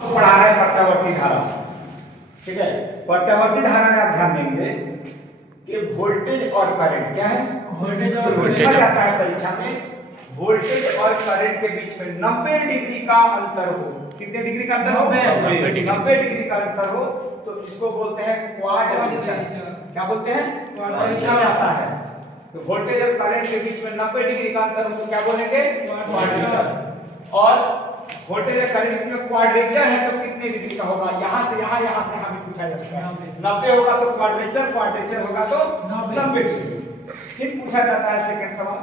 तो पढ़ा रहे हैं प्रत्यावर्ती धारा। ठीक है, प्रत्यावर्ती धारा में आप ध्यान देंगे कि वोल्टेज और करंट क्या है, वोल्टेज और पूछा जाता है परीक्षा में, वोल्टेज और करंट के बीच में 90 डिग्री का अंतर हो। कितने डिग्री का अंतर हो? 90 डिग्री का अंतर हो तो इसको बोलते हैं क्वाड्रेचर। क्या बोलते हैं? क्वाड्रेचर आता है। तो वोल्टेज और करंट के बीच में 90 डिग्री का अंतर हो तो क्या बोलेंगे? क्वाड्रेचर। और वोल्टेज और करंट में क्वाड्रेचर है तो कितने डिग्री का होगा? यहाँ से यहाँ भी पूछा जा सकता है। 90 होगा तो क्वाड्रेचर, क्वाड्रेचर होगा तो 90 डिग्री। फिर पूछा जाता है सेकंड सवाल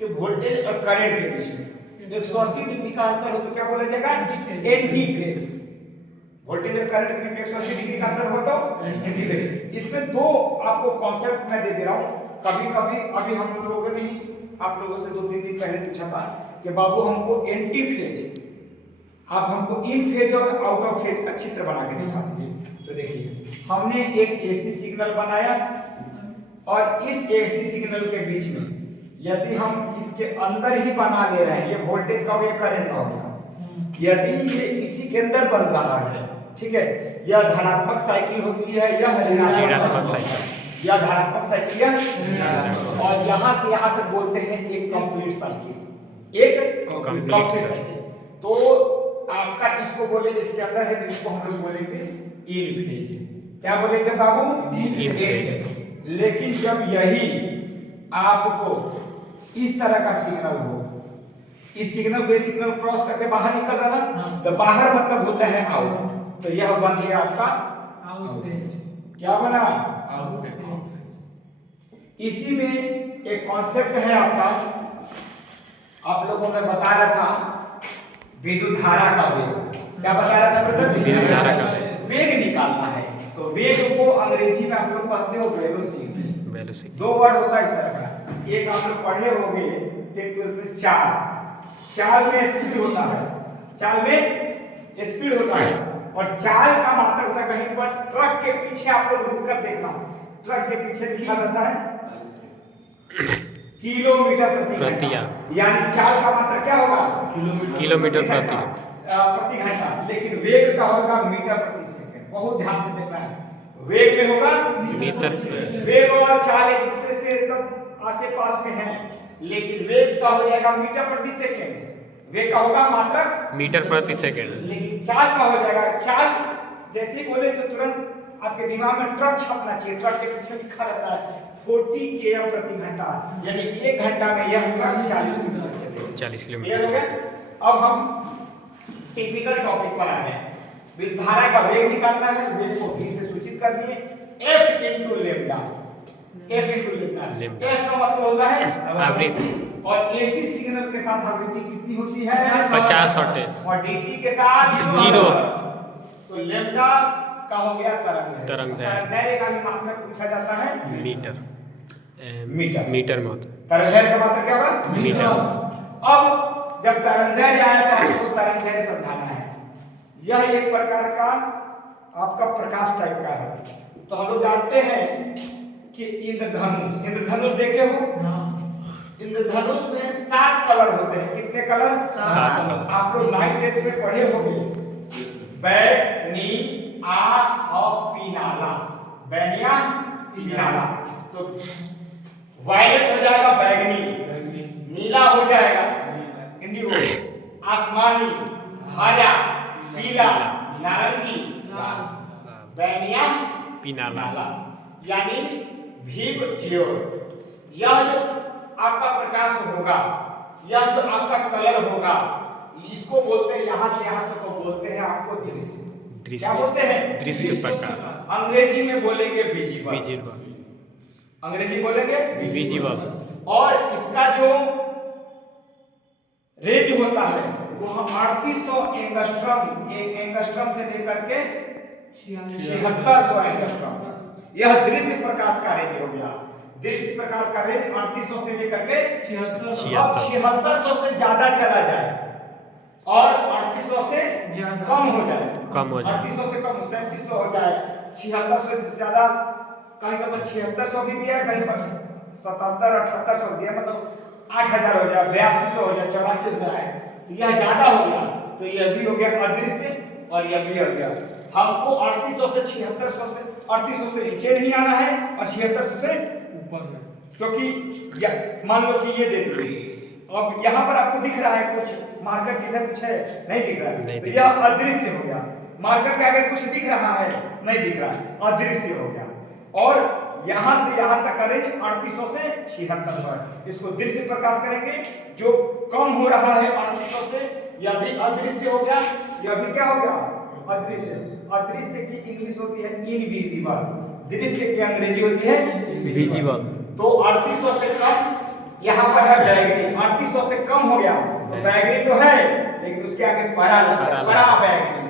कि वोल्टेज और करंट के बीच में 180 डिग्री का अंतर हो तो क्या बोला जाएगा? Anti phase. वोल्टेज और करंट के बीच में 180 डिग्री का अंतर हो तो एंटी फेज। इसमें दो आपको कॉन्सेप्ट मैं दे रहा हूं। कभी-कभी अभी हम लोगों ने आप लोगों से 2-3 दिन पहले पूछा था कि बाबू हमको एंटी फेज, आप हमको इन फेज और आउट ऑफ फेज का चित्र बना के दिखा दीजिए। तो देखिए, हमने एक एसी सिग्नल बनाया और इस एसी सिग्नल के बीच में यदि हम इसके अंदर ही बना ले रहे हैं, ये वोल्टेज का हो गया, करंट का हो गया, यदि ये इसी के अंदर बन रहा है, ठीक है, यह धनात्मक साइकिल होती है, यह ऋणात्मक साइकिल, या धनात्मक साइकिल या ऋणात्मक, और यहां से यहां तक बोलते हैं एक कंप्लीट साइकिल, एक कंप्लीट साइकिल। तो आपका इसको बोलेंगे, इसके अंदर है तो इसको हम लोग बोलेंगे इन फेज। क्या बोलेंगे बाबू? इन फेज। लेकिन जब यही आपको इस तरह का सिग्नल हो, इस सिग्नल को सिग्नल क्रॉस करके बाहर निकल रहा ना, तो बाहर मतलब होता है आउट। तो यह बन गया आपका आउट फेज। क्या बना? Out phase. इसी में एक कॉन्सेप्ट है आपका, आप लोगों ने बता रहा था विद्युत धारा का वेग। क्या बता रहा था बेटा? विद्युत धारा का वेग निकालना है। तो वेग को अंग्रेजी में आप लोग पढ़ते हो वेलोसिटी। दो वर्ड होता है इस तरह का, एक आप लोग पढ़े होंगे 10-12 में चाल में स्पीड होता है, चाल में स्पीड होता है, और चाल का मतलब होता है कहीं पर ट्रक के पीछे आप लोग रुक कर देखना, ट्रक के पीछे लिखा रहता है किलोमीटर प्रति घंटा, यानी चाल का मात्रा क्या होगा? किलोमीटर प्रति घंटा। लेकिन वेग का होगा मीटर प्रति सेकंड। बहुत ध्यान से देखना है, वेग में होगा मीटर। वेग और चाल एक दूसरे से एकदम आसे पास में है, लेकिन वेग का हो जाएगा मीटर प्रति सेकंड, वेग का होगा मात्रक मीटर प्रति सेकंड। लेकिन चाल का हो जाएगा, चाल जैसे बोले तो तुरंत आपके दिमाग में ट्रक छपना चाहिए। ट्रक के पीछे लिखा रहता है 40 km प्रति घंटा, यानी 1 घंटा में यह ट्रक 40 किलोमीटर चलेगा। 40 किलोमीटर। अब हम टेक्निकल टॉपिक पर आ गए। विद्युत धारा का वेग निकालना है, वेग को v से सूचित कर दिए, F into lambda। F into lambda, F का मतलब होता है आवृत्ति, और AC सिग्नल के साथ आवृत्ति कितनी होती है? 50 हर्ट्ज, और DC के साथ 0। तो लैम्डा का हो गया तरंगदैर्घ्य का भी मात्रक पूछा जाता है मीटर में होता है। तरंगदैर्घ्य का मात्रक क्या होगा? मीटर। अब जब तरंगदैर्घ्य आया तो आपको तरंगदैर्घ्य समझाना है। यह एक प्रकार का आपका प्रकाश टाइप का है। तो हम लोग जानते हैं कि इंद्रधनुष देखे हो? इंद्रधनुष में 7 कलर होते हैं। कितने कलर? 7 कलर। आप लोग 9th में पढ़े होंगे, बैगनी, पीनाला, बैनिया, पीनाला। तो वायलेट हो जाएगा बैगनी, नीला हो जाएगा इंडिगो, आसमानी, हरा, पीला, नारंगी, बैनिया, पीनाला, यानी भीम ज्योर। यह जो आपका प्रकाश होगा, यह जो आपका कलर होगा, इसको बोलते हैं, यहाँ से यहाँ तक तो बोलते हैं आपको दृश्य। क्या बोलते हैं? दृश्य प्रकाश। अंग्रेजी में बोलेंगे विजिबल। अंग्रेजी बोलेंगे विजिबल। और इसका जो रेंज होता है वो 3800 एंगस्ट्रम से लेकर के 7600 एंगस्ट्रम। यह दृश्य प्रकाश का रेंज हो गया। दृश्य प्रकाश का रेंज 3800 से लेकर के 7600 से ज्यादा चला जाए और 3800 से कम हो जाए, 3800 से कम 3700 हो जाए, 7600 से ज्यादा, कहीं पर 7600 भी दिया, कहीं पर 77-7800 दिया, मतलब 8000 हो जाए, 8200 हो जाए, 8400 हो जाए, तो यह ज्यादा हो गया। तो यह भी हो गया अदृश्य और यह भी हो गया। हमको 3800 से 7600 से 3800 से नीचे नहीं आना है और 7600 से ऊपर में, क्योंकि मान लो कि ये दे दी, अब यहाँ पर आपको दिख रहा है कुछ मार्कर किधर कुछ है, नहीं दिख रहा है, तो यह अदृश्य हो गया। मार्कर के आगे कुछ दिख रहा है, नहीं दिख रहा है, अदृश्य हो गया। और यहाँ से यहाँ तक का रेंज 3800 से 7600 है। इसको दृश्य प्रकाश करेंगे, जो कम हो रहा है 3800 से, यह भी अदृश्य हो गया, यह भी क्या हो गया, अदृश्य। अदृश्य की इंग्लिश होती है इनविजिबल, दृश्य की अंग्रेजी होती है विजिबल। तो 3800 से कम यहाँ पर है बैगनी, 3800 से कम हो गया तो बैगनी तो है, लेकिन उसके आगे परा बैगनी।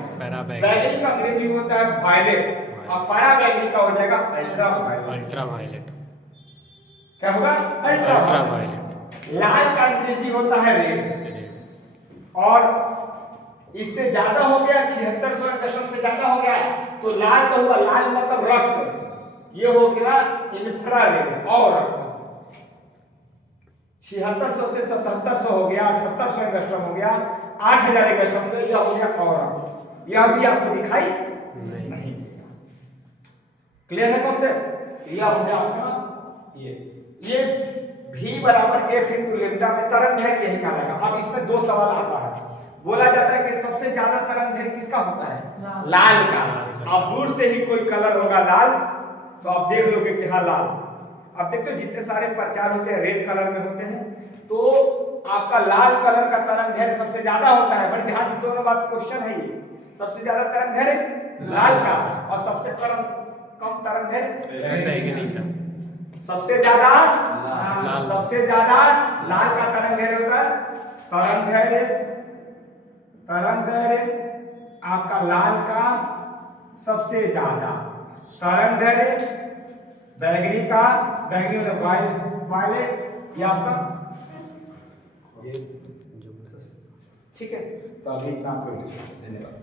बैगनी का अंग्रेजी होता है वायलेट, और परा बैगनी का हो जाएगा अल्ट्रा वायलेट। क्या होगा, अल्ट्रा वायलेट। लाल का अंग्रेजी होता है रेड, और इससे ज्यादा हो गया 7600 से ज्यादा हो गया तो लाल तो होगा, लाल मतलब रक्त, ये हो गया इंफ्रारेड और रक्त। 7600 से 7700 हो गया, 7800 एंगस्ट्रॉम हो गया, 8000 एंगस्ट्रॉम हो गया, यह हो गया और रक्त। यह भी आपको दिखाई नहीं। क्लियर है कॉन्सेप्ट? यह हो गया आपका ये v बराबर f इंटू लैम्डा में तरंग दैर्घ्य यही कहलाएगा। अब इसमें दो सवाल आता है, बोला जाता है कि सबसे ज्यादा तरंग दैर्घ्य किसका होता है, लाल का। अब दूर से ही कोई कलर होगा लाल तो आप देख लोगे कि हाँ लाल। अब देखते हो जितने सारे प्रचार होते हैं रेड कलर में होते हैं, तो आपका लाल कलर का तरंग दैर्घ्य सबसे ज्यादा होता है। बड़े ध्यान से दोनों बात क्वेश्चन है, ये सबसे ज्यादा तरंग दैर्घ्य लाल का और सबसे कम तरंग दैर्घ्य बैगनी का। सबसे ज्यादा लाल। सबसे ज्यादा लाल का तरंग दैर्घ्य होता है। तरंग दैर्घ्य आपका लाल का सबसे ज्यादा, तरंग दैर्घ्य बैगनी का, बैगनी मतलब वायलेट, ये आपका ठीक है। तो अभी इतना आप लोग धन्यवाद।